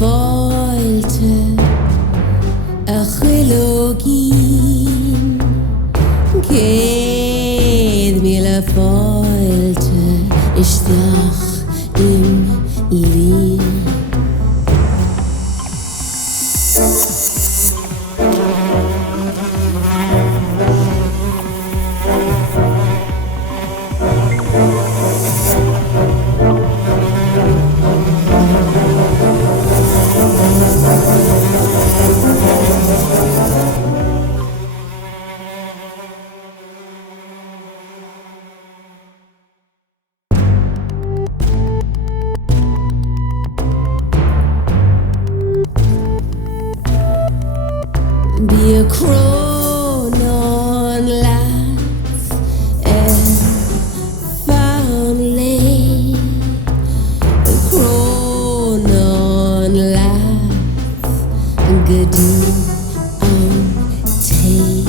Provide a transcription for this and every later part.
فولته أخلوقين كيد ميلا فولته اشتاق إم لين Be a crone on lads and found lay. A crone on lads, goody on tay.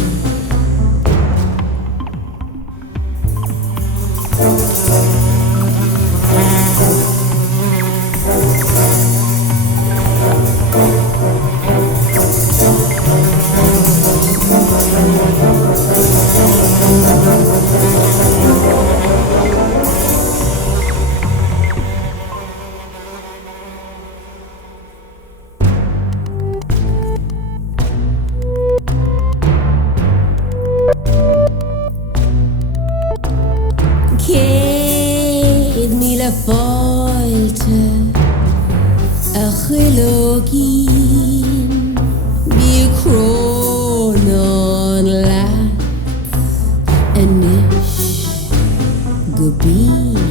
كيد ميلا فولته أخلوقين بيكرون on lads and ish goodbye.